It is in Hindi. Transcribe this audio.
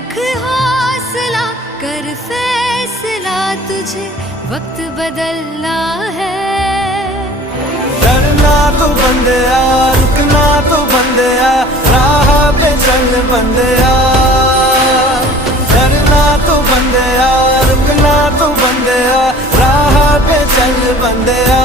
रख हौसला, कर फैसला, तुझे वक्त बदलना है। डरना तो बंदिया, रुकना तो बंदिया, राह पे चल बंदिया। डरना तो बंदिया, रुकना तो बंदिया, राह पे चल बंदिया।